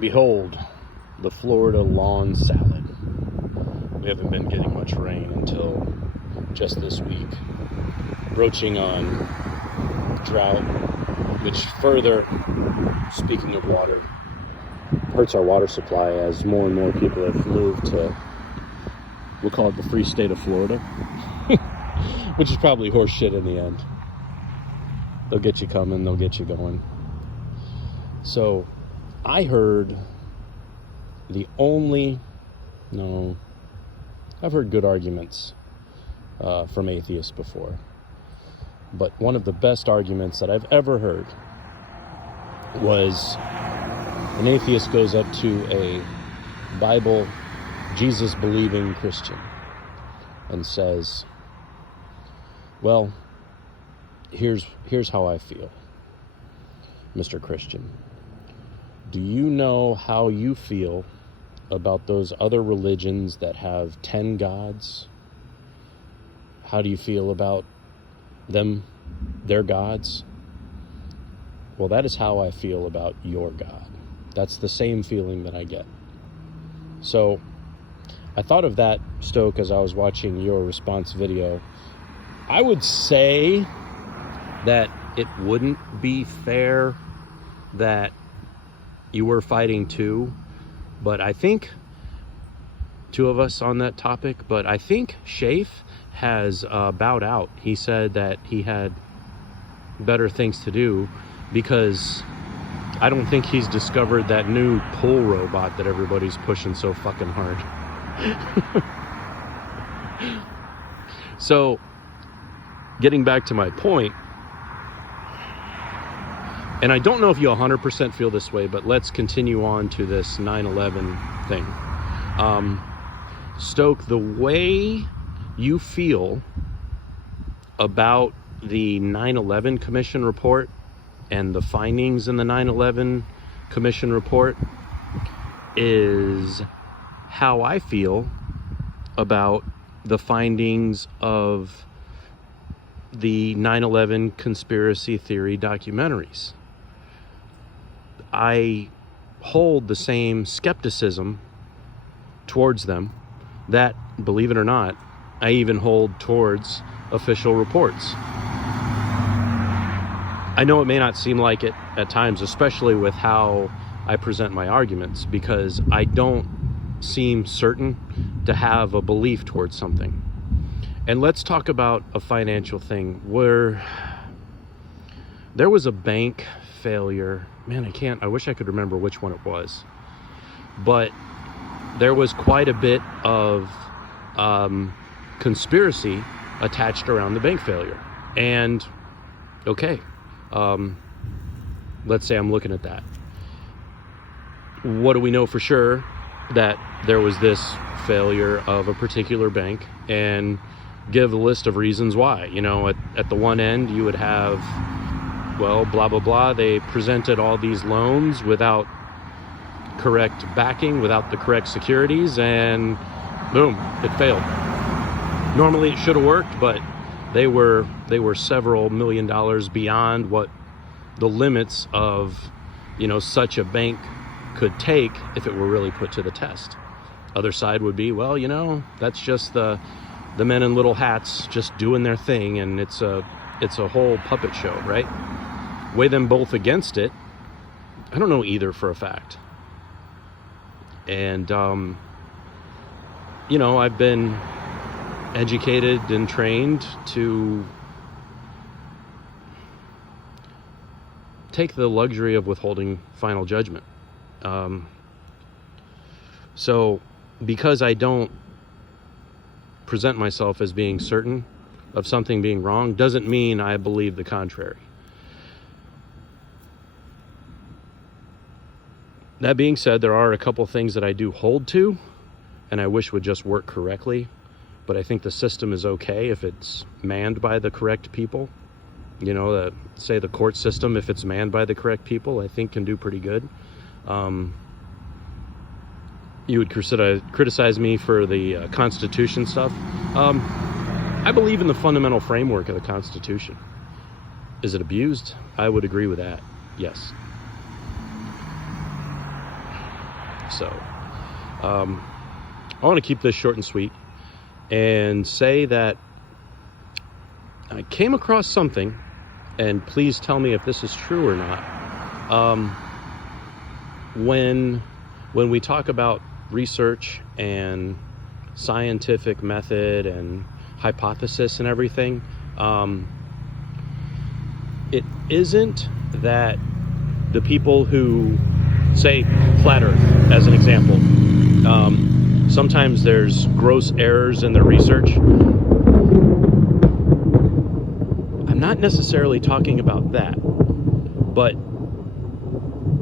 Behold, the Florida lawn salad. We haven't been getting much rain until just this week. Broaching on drought, which further, speaking of water, hurts our water supply as more and more people have moved to, we'll call it the free state of Florida, which is probably horse shit in the end. They'll get you coming, they'll get you going. So I heard I've heard good arguments from atheists before, but one of the best arguments that I've ever heard was an atheist goes up to a Bible, Jesus-believing Christian and says, well, here's how I feel, Mr. Christian. Do you know how you feel about those other religions that have 10 gods? How do you feel about them, their gods? Well, that is how I feel about your God. That's the same feeling that I get. So I thought of that, Stoke, as I was watching your response video. I would say that it wouldn't be fair that you were fighting too, but I think two of us on that topic, but I think Schaef has bowed out. He said that he had better things to do because I don't think he's discovered that new pull robot that everybody's pushing so fucking hard. So, getting back to my point, and I don't know if you 100% feel this way, but let's continue on to this 9/11 thing. Stoke, the way you feel about the 9/11 Commission report and the findings in the 9/11 Commission report is how I feel about the findings of the 9/11 conspiracy theory documentaries. I hold the same skepticism towards them that, believe it or not, I even hold towards official reports. I know it may not seem like it at times, especially with how I present my arguments, because I don't seem certain to have a belief towards something. And let's talk about a financial thing where there was a bank failure. Man, I wish I could remember which one it was. But there was quite a bit of conspiracy attached around the bank failure. And, okay, let's say I'm looking at that. What do we know for sure? That there was this failure of a particular bank, and give a list of reasons why. You know, at the one end, you would have, well, blah, blah, blah. They presented all these loans without correct backing, without the correct securities, and boom, it failed. Normally it should have worked, but they were several $1 million beyond what the limits of, you know, such a bank could take if it were really put to the test. Other side would be, well, you know, that's just the men in little hats just doing their thing, and it's a whole puppet show, right? Weigh them both against it. I don't know either for a fact. And, you know, I've been educated and trained to take the luxury of withholding final judgment. So because I don't present myself as being certain of something being wrong, doesn't mean I believe the contrary. That being said, there are a couple things that I do hold to, and I wish would just work correctly, but I think the system is okay if it's manned by the correct people. You know, say the court system, if it's manned by the correct people, I think can do pretty good. You would criticize me for the Constitution stuff. I believe in the fundamental framework of the Constitution. Is it abused? I would agree with that, yes. So I want to keep this short and sweet and say that I came across something, and please tell me if this is true or not. When we talk about research and scientific method and hypothesis and everything, it isn't that the people who say flat earth, as an example, sometimes there's gross errors in their research. I'm not necessarily talking about that, but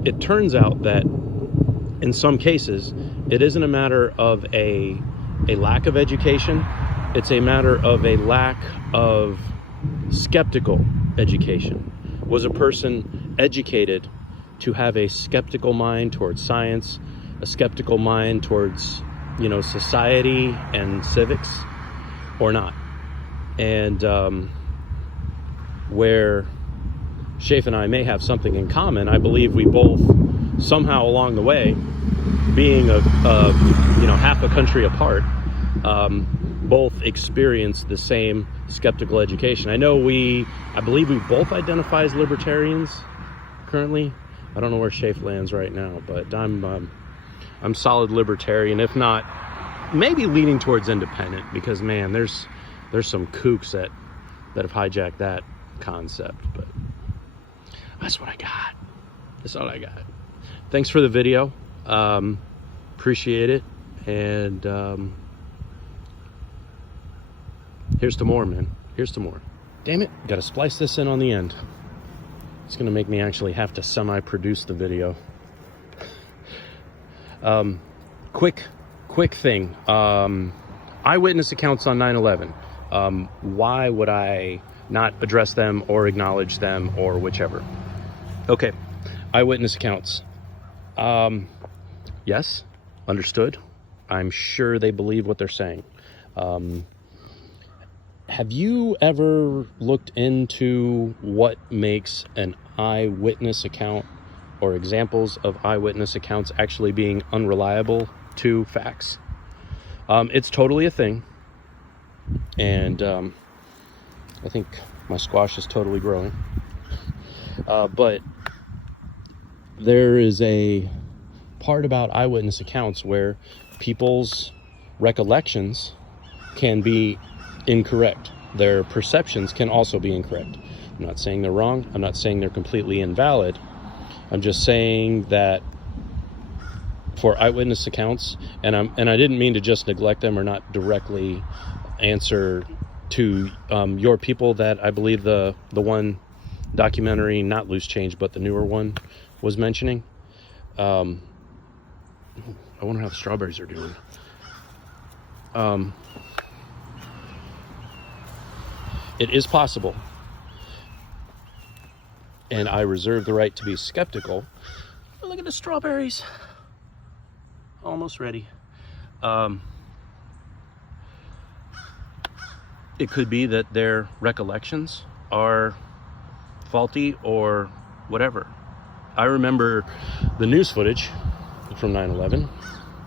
it turns out that in some cases it isn't a matter of a lack of education, it's a matter of a lack of skeptical education. Was a person educated to have a skeptical mind towards science, a skeptical mind towards, society and civics, or not? And where Schaef and I may have something in common, I believe we both somehow along the way, being half a country apart, both experienced the same skeptical education. I believe we both identify as libertarians currently. I don't know where Schaef lands right now, but I'm solid libertarian, if not maybe leaning towards independent, because man, there's some kooks that have hijacked that concept. But that's what I got. That's all I got. Thanks for the video. Appreciate it. And here's to more, man. Here's to more. Damn it, gotta splice this in on the end. It's gonna make me actually have to semi-produce the video. Quick thing. Eyewitness accounts on 9/11. Why would I not address them or acknowledge them or whichever? Okay, eyewitness accounts. Yes, understood. I'm sure they believe what they're saying. Have you ever looked into what makes an eyewitness account or examples of eyewitness accounts actually being unreliable to facts? It's totally a thing. And I think my squash is totally growing. But there is a part about eyewitness accounts where people's recollections can be incorrect. Their perceptions can also be incorrect. I'm not saying they're wrong. I'm not saying they're completely invalid. I'm just saying that for eyewitness accounts, and I didn't mean to just neglect them or not directly answer to your people that I believe the one documentary, not Loose Change, but the newer one, was mentioning. I wonder how the strawberries are doing. It is possible, and I reserve the right to be skeptical. Oh, look at the strawberries. Almost ready. It could be that their recollections are faulty or whatever. I remember the news footage from 9/11.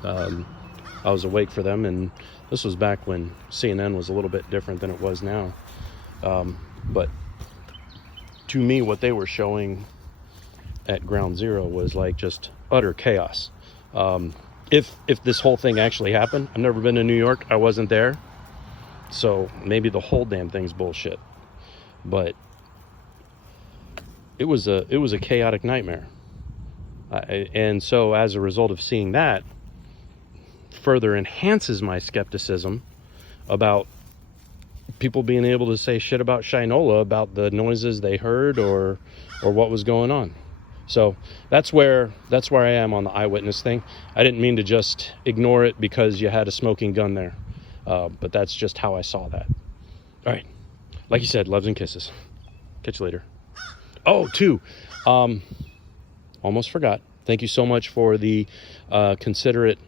I was awake for them, and this was back when CNN was a little bit different than it was now. But to me, what they were showing at Ground Zero was like just utter chaos. If this whole thing actually happened, I've never been to New York. I wasn't there, so maybe the whole damn thing's bullshit. But it was a chaotic nightmare, and so as a result of seeing that, further enhances my skepticism about people being able to say shit about Shinola about the noises they heard or what was going on. So that's where I am on the eyewitness thing. I didn't mean to just ignore it because you had a smoking gun there, but that's just how I saw that. All right, like you said, loves and kisses. Catch you later. Oh, almost forgot. Thank you so much for the considerate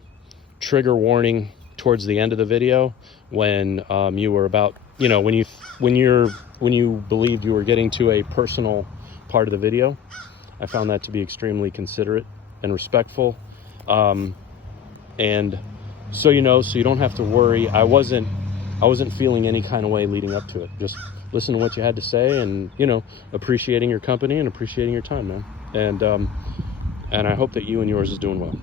trigger warning towards the end of the video when you were about, when you believed you were getting to a personal part of the video. I found that to be extremely considerate and respectful. And so you know, so you don't have to worry. I wasn't feeling any kind of way leading up to it. Just listen to what you had to say, and you know, appreciating your company and appreciating your time, man. And I hope that you and yours is doing well.